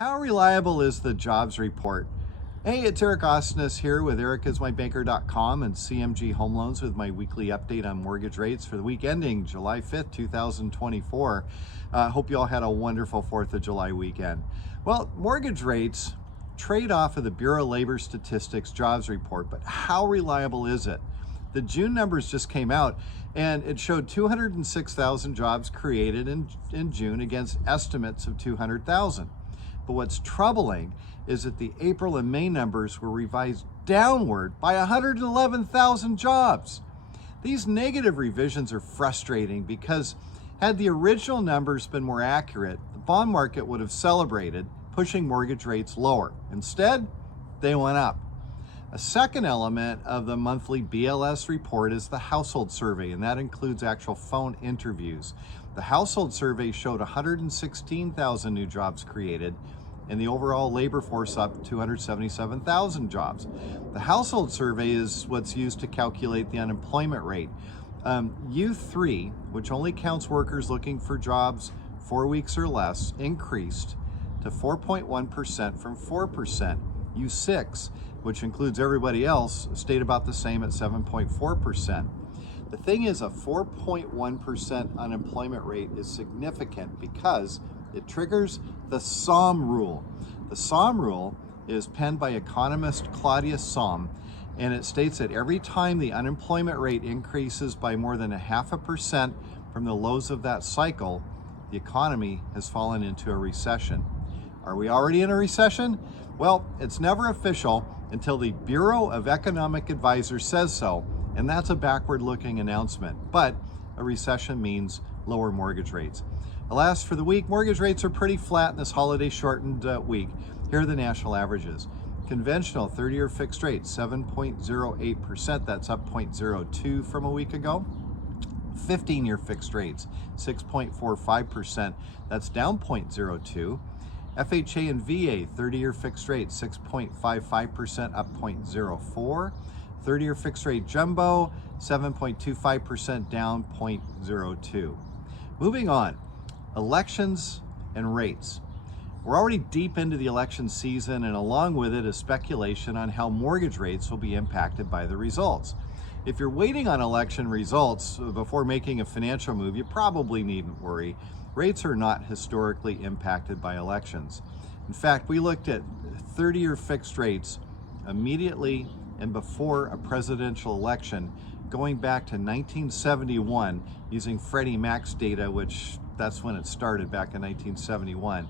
How reliable is the jobs report? Hey, it's Eric Osnes here with ericismybanker.com and CMG Home Loans with my weekly update on mortgage rates for the week ending July 5th, 2024. Hope you all had a wonderful 4th of July weekend. Well, mortgage rates trade off of the Bureau of Labor Statistics jobs report, but how reliable is it? The June numbers just came out and it showed 206,000 jobs created in June against estimates of 200,000. But what's troubling is that the April and May numbers were revised downward by 111,000 jobs. These negative revisions are frustrating because had the original numbers been more accurate, the bond market would have celebrated, pushing mortgage rates lower. Instead, they went up. A second element of the monthly BLS report is the household survey, and that includes actual phone interviews. The household survey showed 116,000 new jobs created, and the overall labor force up 277,000 jobs. The household survey is what's used to calculate the unemployment rate. U3, which only counts workers looking for jobs 4 weeks or less, increased to 4.1% from 4%. U6, which includes everybody else, stayed about the same at 7.4%. The thing is, a 4.1% unemployment rate is significant because it triggers the Somm rule. The Somm rule is penned by economist Claudius Somm, and it states that every time the unemployment rate increases by more than 0.5% from the lows of that cycle, the economy has fallen into a recession. Are we already in a recession? Well, it's never official until the Bureau of Economic Advisors says so, and that's a backward-looking announcement. But a recession means lower mortgage rates. Alas, for the week, mortgage rates are pretty flat in this holiday-shortened week. Here are the national averages. Conventional 30-year fixed rate, 7.08%. That's up 0.02 from a week ago. 15-year fixed rates, 6.45%. That's down 0.02. FHA and VA 30-year fixed rate, 6.55%, up 0.04. 30-year fixed rate jumbo, 7.25%, down 0.02. Moving on, elections and rates. We're already deep into the election season, and along with it is speculation on how mortgage rates will be impacted by the results. If you're waiting on election results before making a financial move, you probably needn't worry. Rates are not historically impacted by elections. In fact, we looked at 30-year fixed rates immediately and before a presidential election going back to 1971 using Freddie Mac's data, which that's when it started back in 1971.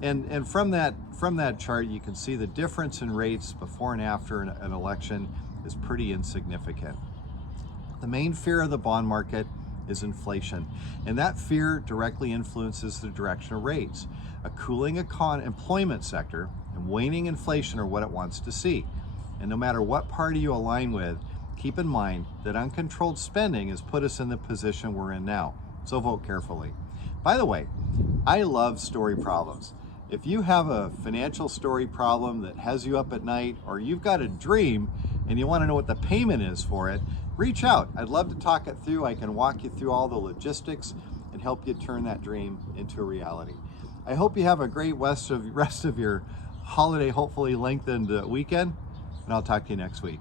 And from that chart, you can see the difference in rates before and after an election is pretty insignificant. The main fear of the bond market is inflation, and that fear directly influences the direction of rates. A cooling employment sector and waning inflation are what it wants to see. And no matter what party you align with, keep in mind that uncontrolled spending has put us in the position we're in now. So vote carefully. By the way, I love story problems. If you have a financial story problem that has you up at night, or you've got a dream and you want to know what the payment is for it, reach out. I'd love to talk it through. I can walk you through all the logistics and help you turn that dream into a reality. I hope you have a great rest of your holiday, hopefully lengthened weekend, and I'll talk to you next week.